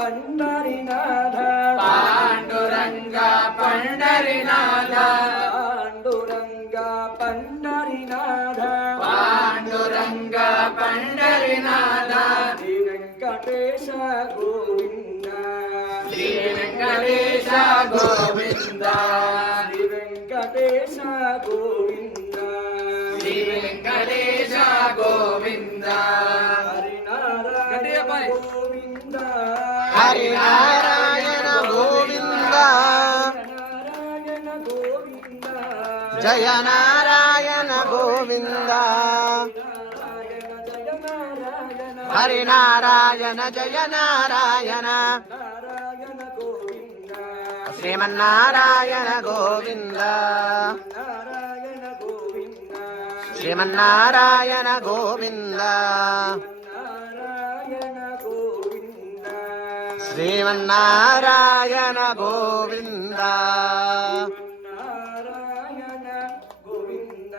Pandharinath Panduranga Pandharinath Panduranga Pandharinath Panduranga Pandharinath Shri Venkatesha Govinda Shri Venkatesha Govinda Shri Venkatesha Govinda Shri Venkatesha Govinda Harinarayana Govinda Harinarayana Govinda Narayana Govinda Jaya Narayana Govinda Narayana Jaya Harinarayana Jaya Narayana Narayana Narayana Govinda Srimannarayana Govinda Narayana Govinda Srimannarayana Govinda Narayana Govinda Srimannarayana Govinda Narayana Govinda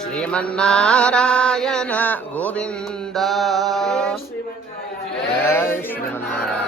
Srimannarayana Govinda Srimannarayana Jaya Srimannarayana.